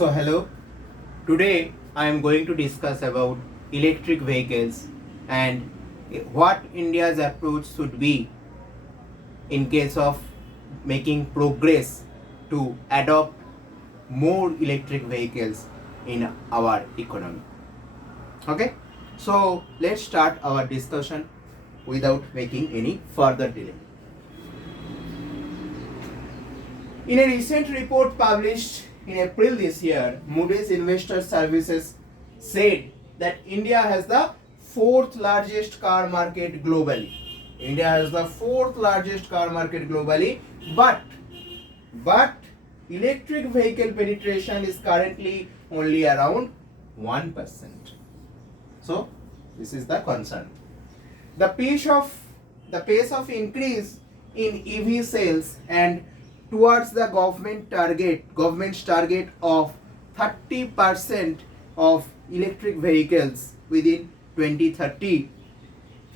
So hello, today I am going to discuss about electric vehicles and what India's approach should be in case of making progress to adopt more electric vehicles in our economy. Okay, so let's start our discussion without making any further delay. In a recent report published in April this year, Moody's Investor Services said that India has the fourth largest car market globally. India has the fourth largest car market globally, but electric vehicle penetration is currently only around 1%. So this is the concern. The pace of increase in EV sales and towards the government's target of 30% of electric vehicles within 2030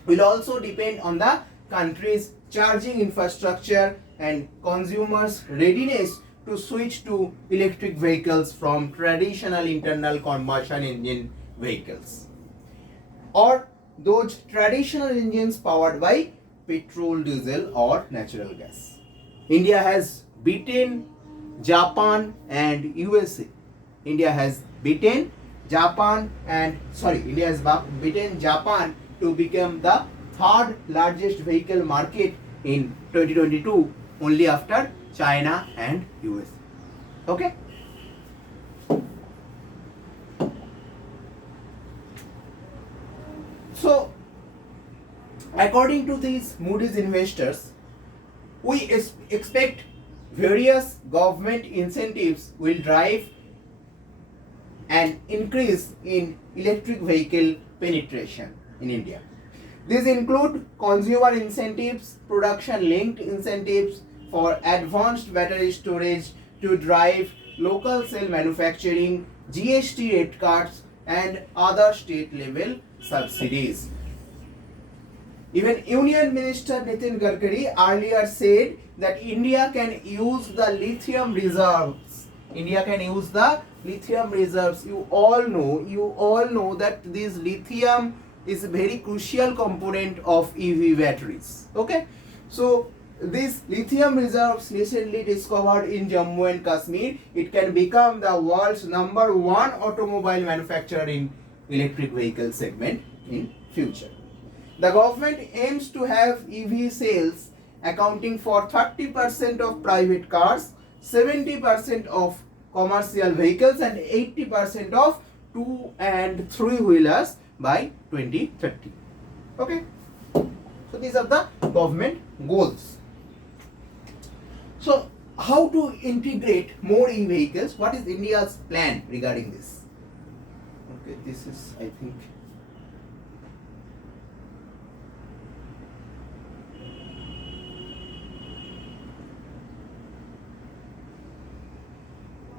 will also depend on the country's charging infrastructure and consumers' readiness to switch to electric vehicles from traditional internal combustion engine vehicles or those traditional engines powered by petrol, diesel or natural gas. India has beaten Japan and USA. India has beaten Japan to become the third largest vehicle market in 2022, only after China and USA. Okay? So, according to these Moody's investors, we expect various government incentives will drive an increase in electric vehicle penetration in India. These include consumer incentives, production linked incentives for advanced battery storage to drive local cell manufacturing, GST rate cuts and other state level subsidies. Even Union Minister Nitin Gadkari earlier said that India can use the lithium reserves. You all know that this lithium is a very crucial component of EV batteries. Okay, so these lithium reserves recently discovered in Jammu and Kashmir, it can become the world's #1 automobile manufacturer in electric vehicle segment in future. The government aims to have EV sales accounting for 30% of private cars, 70% of commercial vehicles and 80% of 2 and 3 wheelers by 2030. Okay. So these are the government goals. So how to integrate more e-vehicles? What is India's plan regarding this? Okay, this is, I think,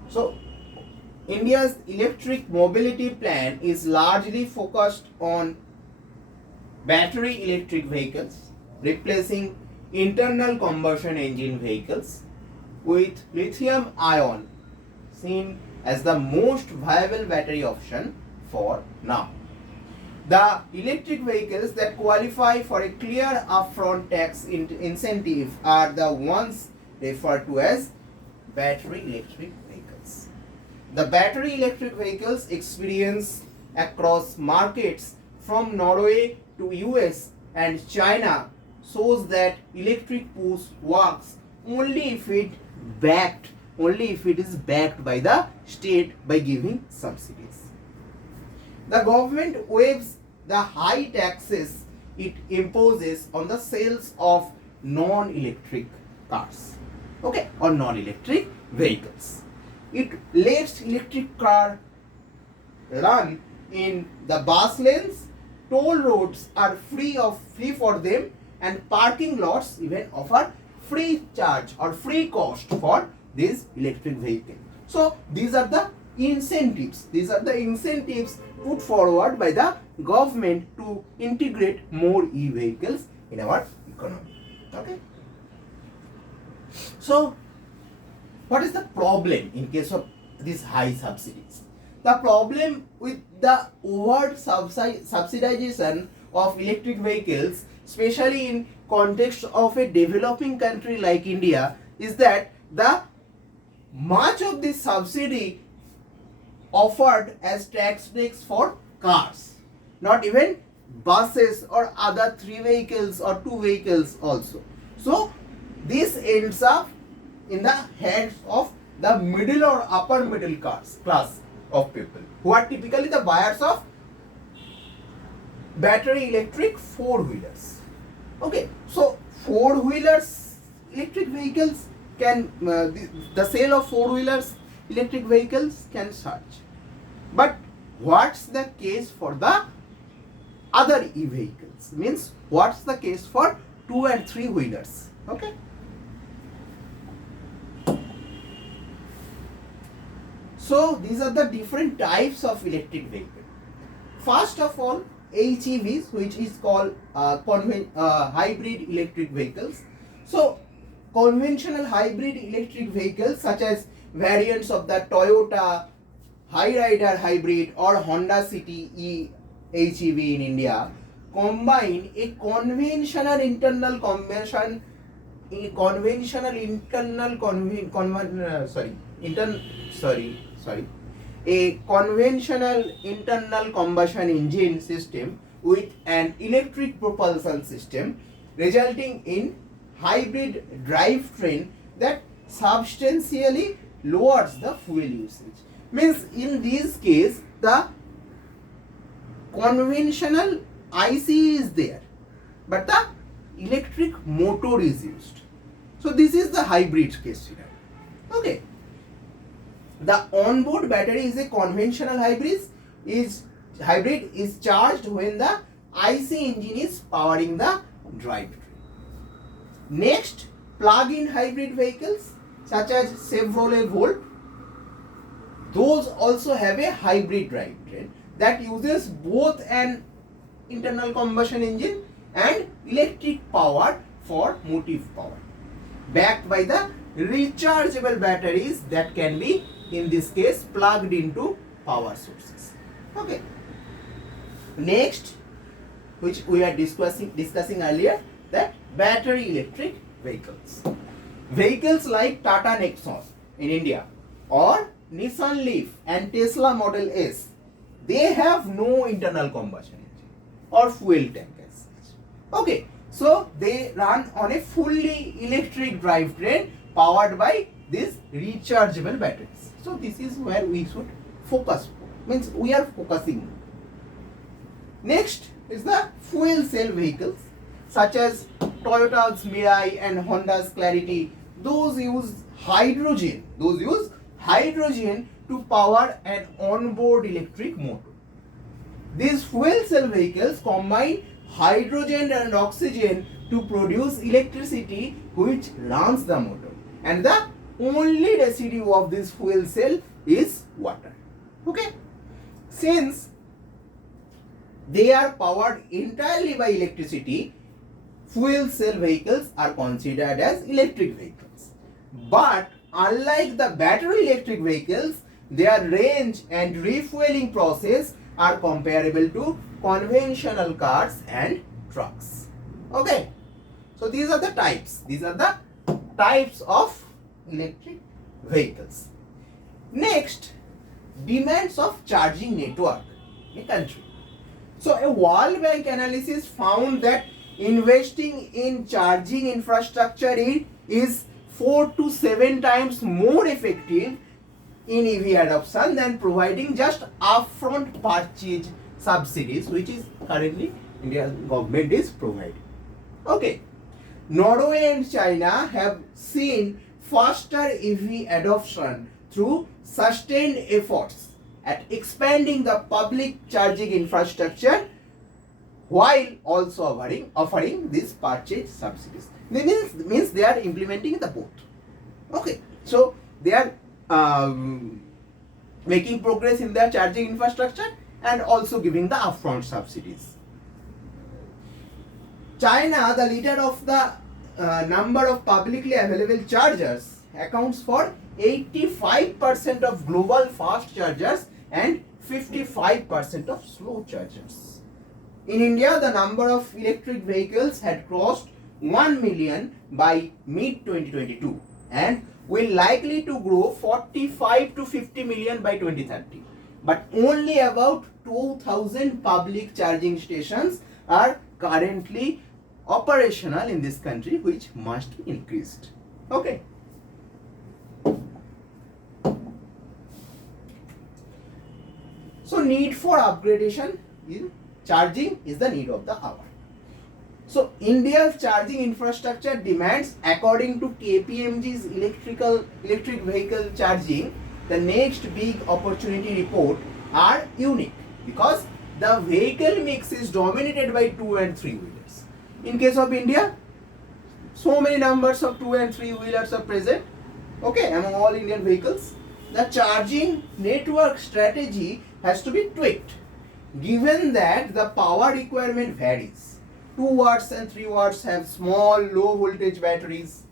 so India's electric mobility plan is largely focused on battery electric vehicles, replacing internal combustion engine vehicles with lithium ion seen as the most viable battery option for now. The electric vehicles that qualify for a clear upfront tax incentive are the ones referred to as battery electric vehicles. The battery electric vehicles experience across markets from Norway to US and China shows that electric push works only if it is backed by the state by giving subsidies. The government waives the high taxes it imposes on the sales of non-electric cars, okay, or non-electric vehicles. It lets electric car run in the bus lanes, toll roads are free for them and parking lots even offer free charge or free cost for this electric vehicle. So these are the incentives. These are the incentives put forward by the government to integrate more e-vehicles in our economy. Okay. So what is the problem in case of these high subsidies. The problem with the overt subsidization of electric vehicles, especially in context of a developing country like India, is that the much of this subsidy offered as tax breaks for cars, not even buses or other 3 vehicles or 2 vehicles also. So this ends up in the hands of the middle or upper middle class of people who are typically the buyers of battery electric 4-wheelers. Okay, so 4-wheelers electric vehicles can the sale of 4-wheelers electric vehicles can surge. But what's the case for the other e-vehicles? Means what's the case for 2 and 3-wheelers? Okay. So these are the different types of electric vehicle. First of all, HEVs, which is called hybrid electric vehicles. So conventional hybrid electric vehicles such as variants of the Toyota Hyryder hybrid or Honda City HEV in India combine a conventional internal combustion engine system with an electric propulsion system, resulting in hybrid drivetrain that substantially lowers the fuel usage. Means in this case the conventional IC is there, but the electric motor is used. So this is the hybrid case scenario. Okay. The onboard battery is a conventional hybrid is charged when the IC engine is powering the drivetrain. Next, plug-in hybrid vehicles such as Chevrolet Volt, those also have a hybrid drivetrain that uses both an internal combustion engine and electric power for motive power, backed by the rechargeable batteries that can be, in this case, plugged into power sources. Okay. Next, which we are discussing earlier, that battery electric vehicles. Vehicles like Tata Nexon in India or Nissan Leaf and Tesla Model S, they have no internal combustion engine or fuel tank as such. Okay, so they run on a fully electric drivetrain powered by these rechargeable batteries. So this is where we should focus, means we are focusing. Next is the fuel cell vehicles such as Toyota's Mirai and Honda's Clarity. Those use hydrogen to power an onboard electric motor. These fuel cell vehicles combine hydrogen and oxygen to produce electricity which runs the motor, and the only residue of this fuel cell is water. Okay, since they are powered entirely by electricity, fuel cell vehicles are considered as electric vehicles. But unlike the battery electric vehicles, their range and refueling process are comparable to conventional cars and trucks. Okay, so these are the types. These are the types of electric vehicles. Next, demands of charging network in a country. So a World Bank analysis found that investing in charging infrastructure is 4 to 7 times more effective in EV adoption than providing just upfront purchase subsidies, which is currently India's government is providing. Okay, Norway and China have seen faster EV adoption through sustained efforts at expanding the public charging infrastructure while also offering these purchase subsidies. Means they are implementing the both. Okay, so they are making progress in their charging infrastructure and also giving the upfront subsidies. China, the leader of the number of publicly available chargers, accounts for 85% of global fast chargers and 55% of slow chargers. In India, the number of electric vehicles had crossed 1 million by mid 2022 and will likely to grow 45 to 50 million by 2030. But only about 2000 public charging stations are currently operational in this country, which must be increased. Okay. So need for upgradation in charging is the need of the hour. So India's charging infrastructure demands, according to KPMG's electric vehicle charging, the next big opportunity report, are unique because the vehicle mix is dominated by 2 and 3 wheelers. In case of India, so many numbers of 2 and 3 wheelers are present, okay, among all Indian vehicles. The charging network strategy has to be tweaked given that the power requirement varies. 2 watts and 3 watts have small low voltage batteries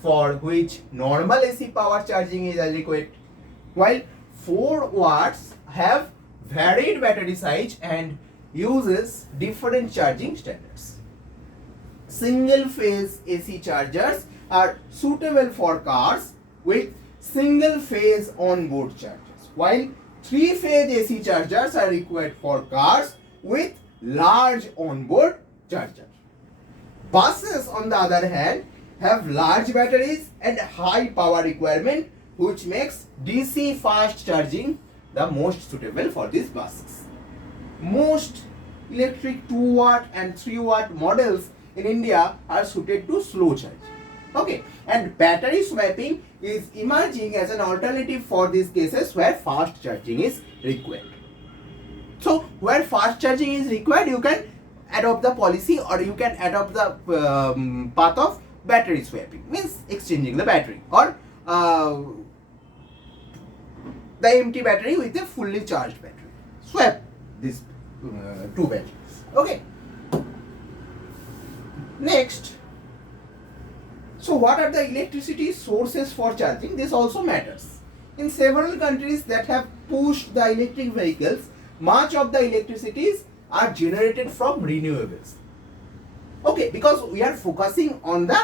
for which normal AC power charging is adequate, while 4 watts have varied battery size and uses different charging standards. Single phase AC chargers are suitable for cars with single phase onboard chargers, while 3 phase AC chargers are required for cars with large onboard charger. Buses, on the other hand, have large batteries and high power requirement, which makes DC fast charging the most suitable for these buses. Most electric 2 watt and 3 watt models in India are suited to slow charging. Okay, and battery swapping is emerging as an alternative for these cases where fast charging is required. So where fast charging is required, you can adopt the policy or you can adopt the path of battery swapping, means exchanging the battery, or the empty battery with a fully charged battery. Swap these 2 batteries. Okay. Next, so what are the electricity sources for charging? This also matters. In several countries that have pushed the electric vehicles, much of the electricities are generated from renewables. Okay, because we are focusing on the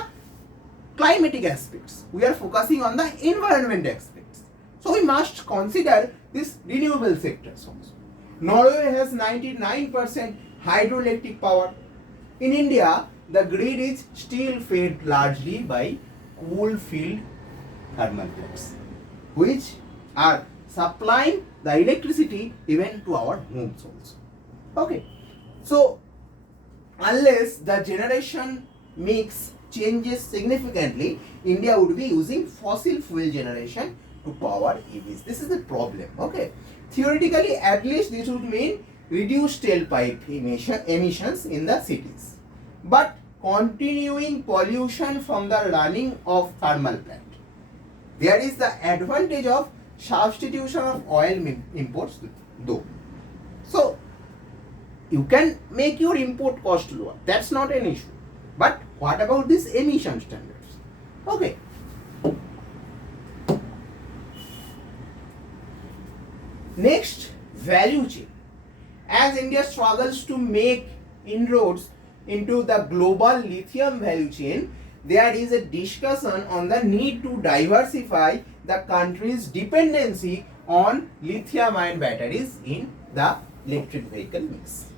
climatic aspects, we are focusing on the environment aspects. So we must consider this renewable sectors also. Norway has 99% hydroelectric power. In India, the grid is still fed largely by coal-field thermal plants, which are supplying the electricity even to our homes also. Okay, so unless the generation mix changes significantly, India would be using fossil fuel generation to power EVs. This is the problem. Okay, theoretically, at least this would mean reduced tailpipe emissions in the cities, but continuing pollution from the running of thermal plant. There is the advantage of substitution of oil imports though. So you can make your import cost lower, that's not an issue. But what about these emission standards? Okay. Next, value chain. As India struggles to make inroads into the global lithium value chain, there is a discussion on the need to diversify the country's dependency on lithium-ion batteries in the electric vehicle mix.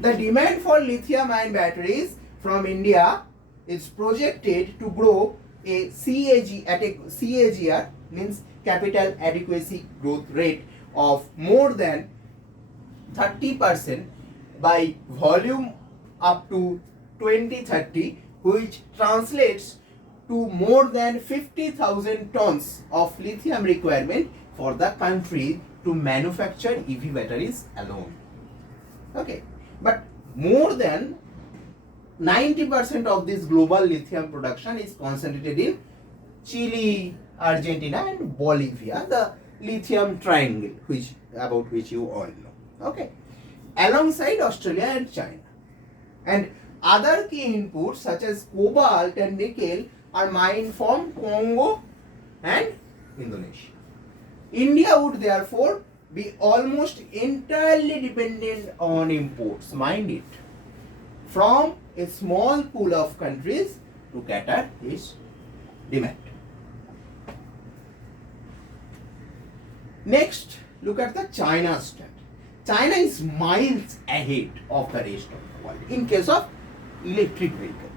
The demand for lithium-ion batteries from India is projected to grow at a CAGR, means capital adequacy growth rate, of more than 30% by volume up to 2030, which translates to more than 50,000 tons of lithium requirement for the country to manufacture EV batteries alone. Okay, but more than 90% of this global lithium production is concentrated in Chile, Argentina and Bolivia, the lithium triangle, about which you all know. Okay, alongside Australia and China. And other key inputs such as cobalt and nickel are mined from Congo, and Indonesia. India would therefore be almost entirely dependent on imports, mind it, from a small pool of countries to cater its demand. Next, look at the China stand. China is miles ahead of the rest of the world in case of electric vehicle.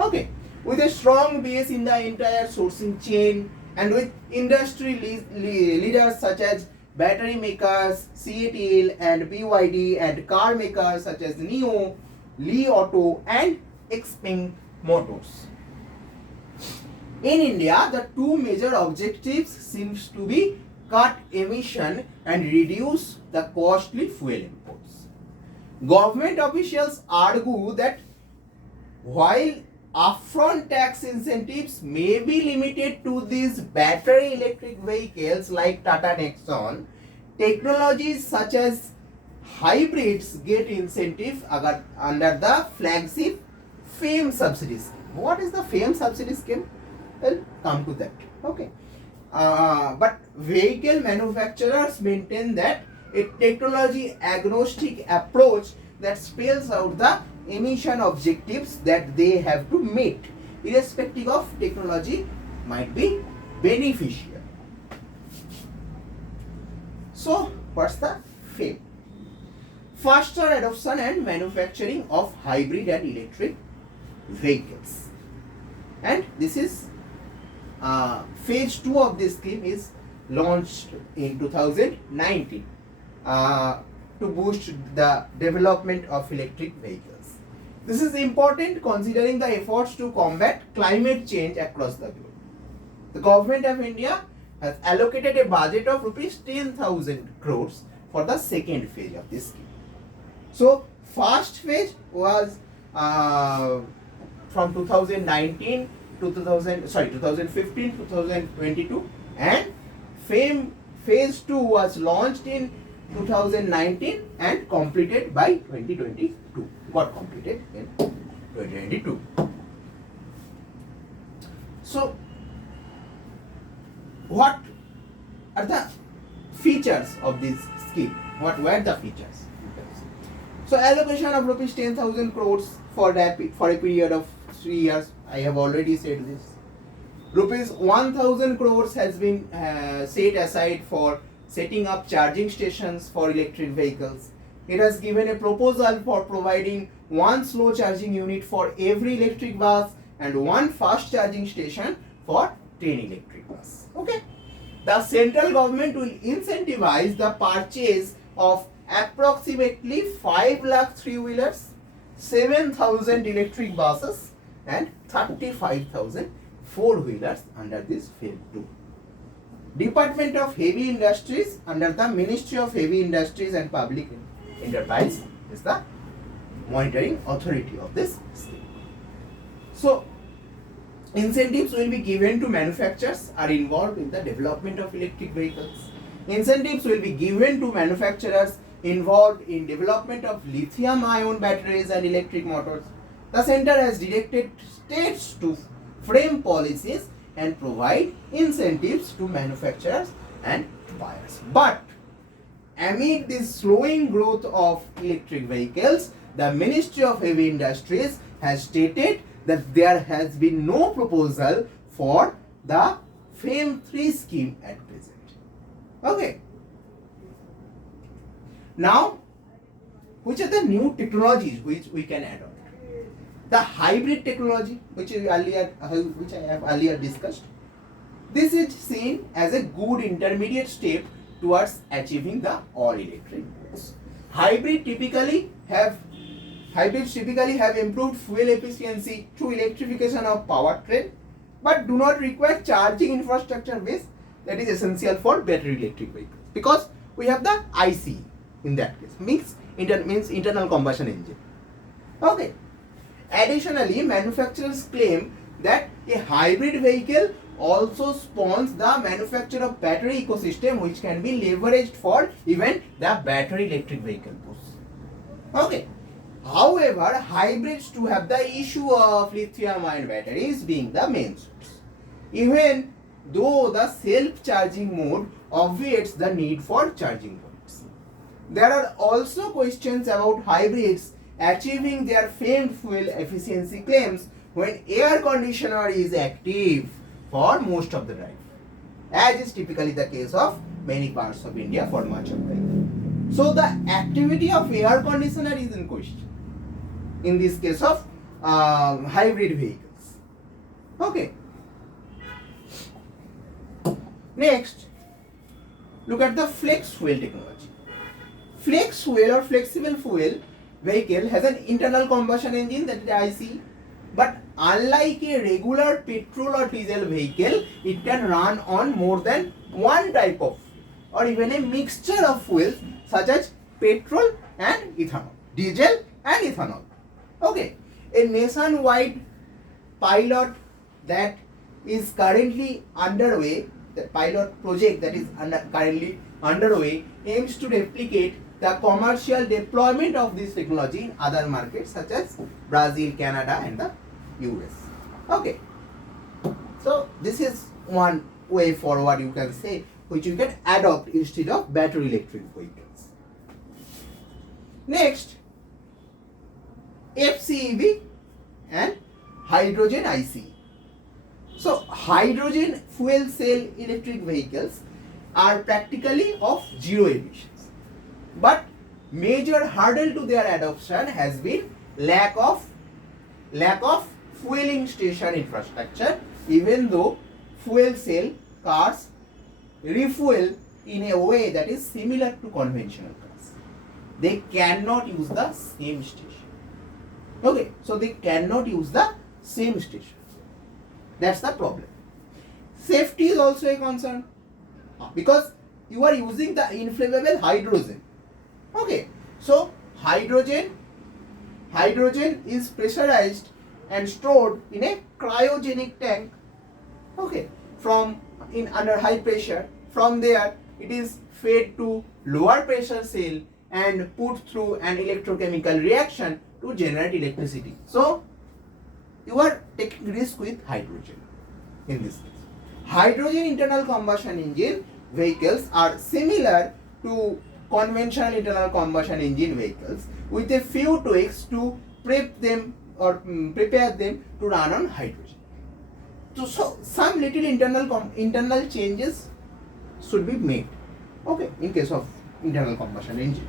Okay, with a strong base in the entire sourcing chain and with industry leaders such as battery makers, CATL and BYD and car makers such as NIO, Li Auto and Xpeng Motors. In India, the two major objectives seems to be cut emission and reduce the costly fuel imports. Government officials argue that while upfront tax incentives may be limited to these battery electric vehicles like Tata Nexon, technologies such as hybrids get incentive under the flagship FAME subsidy scheme. What is the FAME subsidy scheme? Well, come to that. Okay. But vehicle manufacturers maintain that a technology agnostic approach that spells out the emission objectives that they have to meet, irrespective of technology, might be beneficial. So, what's the FAME? Faster adoption and manufacturing of hybrid and electric vehicles. And this is phase 2 of this scheme is launched in 2019 to boost the development of electric vehicles. This is important considering the efforts to combat climate change across the globe. The government of India has allocated a budget of rupees 10,000 crores for the second phase of this scheme. So, first phase was from 2019 to 2015 to 2022, and FAME phase 2 was launched in 2019 and completed by 2022. Got completed in 2022. So, what are the features of this scheme? What were the features? So, allocation of rupees 10,000 crores for a period of 3 years. I have already said this. Rupees 1,000 crores has been set aside for setting up charging stations for electric vehicles. It has given a proposal for providing one slow charging unit for every electric bus and one fast charging station for 10 electric buses. Okay. The central government will incentivize the purchase of approximately 5 lakh three-wheelers, 7,000 electric buses and 35,000 four-wheelers under this phase 2. Department of Heavy Industries under the Ministry of Heavy Industries and Public Enterprise is the monitoring authority of this scheme. So, incentives will be given to manufacturers are involved in the development of electric vehicles. Incentives will be given to manufacturers involved in development of lithium-ion batteries and electric motors. The center has directed states to frame policies and provide incentives to manufacturers and buyers. But amid this slowing growth of electric vehicles, the Ministry of Heavy Industries has stated that there has been no proposal for the FAME 3 scheme at present. Okay. Now, which are the new technologies which we can adopt? The hybrid technology, which I have earlier discussed. This is seen as a good intermediate step towards achieving the all-electric goods. Hybrids typically have improved fuel efficiency through electrification of powertrain, but do not require charging infrastructure base that is essential for battery electric vehicles, because we have the IC in that case, means internal combustion engine. Okay. Additionally, manufacturers claim that a hybrid vehicle also spawns the manufacture of battery ecosystem, which can be leveraged for even the battery electric vehicle push. Okay. However, hybrids do have the issue of lithium-ion batteries being the main source. Even though the self-charging mode obviates the need for charging points. There are also questions about hybrids achieving their famed fuel efficiency claims when air conditioner is active for most of the drive, as is typically the case of many parts of India for much of the year. So the activity of air conditioner is in question in this case of hybrid vehicles. Okay. Next, look at the flex fuel technology. Flex fuel or flexible fuel vehicle has an internal combustion engine, that is IC, but unlike a regular petrol or diesel vehicle, it can run on more than one type of or even a mixture of fuels such as petrol and ethanol, diesel and ethanol. Okay, a nationwide pilot that is currently underway, the pilot project that is currently underway aims to replicate the commercial deployment of this technology in other markets such as Brazil, Canada and the US. Okay, so this is one way forward, you can say, which you can adopt instead of battery electric vehicles. Next, FCEV and Hydrogen IC. So hydrogen fuel cell electric vehicles are practically of zero emissions, but major hurdle to their adoption has been lack of fueling station infrastructure, even though fuel cell cars refuel in a way that is similar to conventional cars. They cannot use the same station. Okay, so they cannot use the same station. That's the problem. Safety is also a concern because you are using the inflammable hydrogen. Okay, so hydrogen is pressurized and stored in a cryogenic tank. Okay, under high pressure. From there, it is fed to lower pressure cell and put through an electrochemical reaction to generate electricity. So you are taking risk with hydrogen in this case. Hydrogen internal combustion engine vehicles are similar to conventional internal combustion engine vehicles with a few tweaks to prepare them to run on hydrogen. So some little internal changes should be made. Okay, in case of internal combustion engine.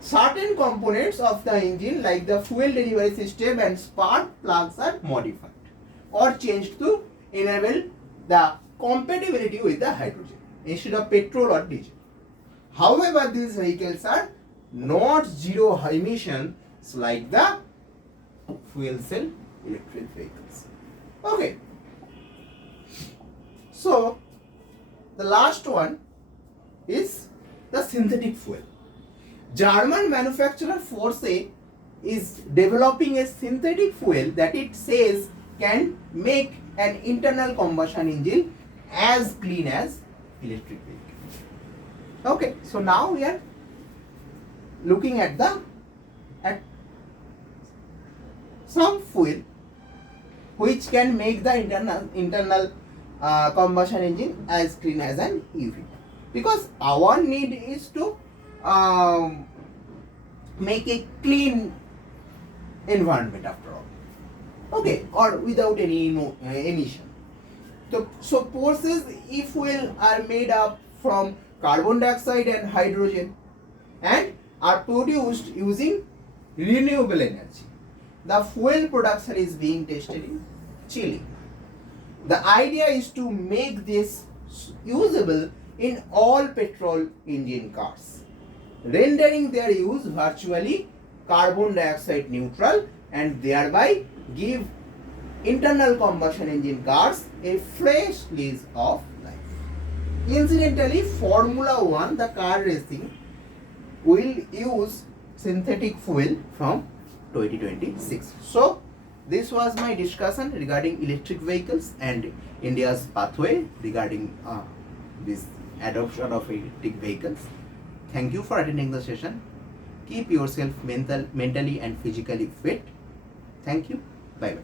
Certain components of the engine like the fuel delivery system and spark plugs are modified or changed to enable the compatibility with the hydrogen instead of petrol or diesel. However, these vehicles are not zero emissions like the fuel cell electric vehicles. Okay. So the last one is the synthetic fuel. German manufacturer Force is developing a synthetic fuel that it says can make an internal combustion engine as clean as electric vehicle. Okay, so now we are looking at some fuel which can make the internal combustion engine as clean as an EV, because our need is to make a clean environment after all. Okay, or without any emission. So Porsche's e-fuel are made up from carbon dioxide and hydrogen and are produced using renewable energy. The fuel production is being tested in Chile. The idea is to make this usable in all petrol engine cars, rendering their use virtually carbon dioxide neutral and thereby give internal combustion engine cars a fresh lease of life. Incidentally, Formula 1, the car racing, will use synthetic fuel from 2026. So, this was my discussion regarding electric vehicles and India's pathway regarding this adoption of electric vehicles. Thank you for attending the session. Keep yourself mentally and physically fit. Thank you. Bye bye.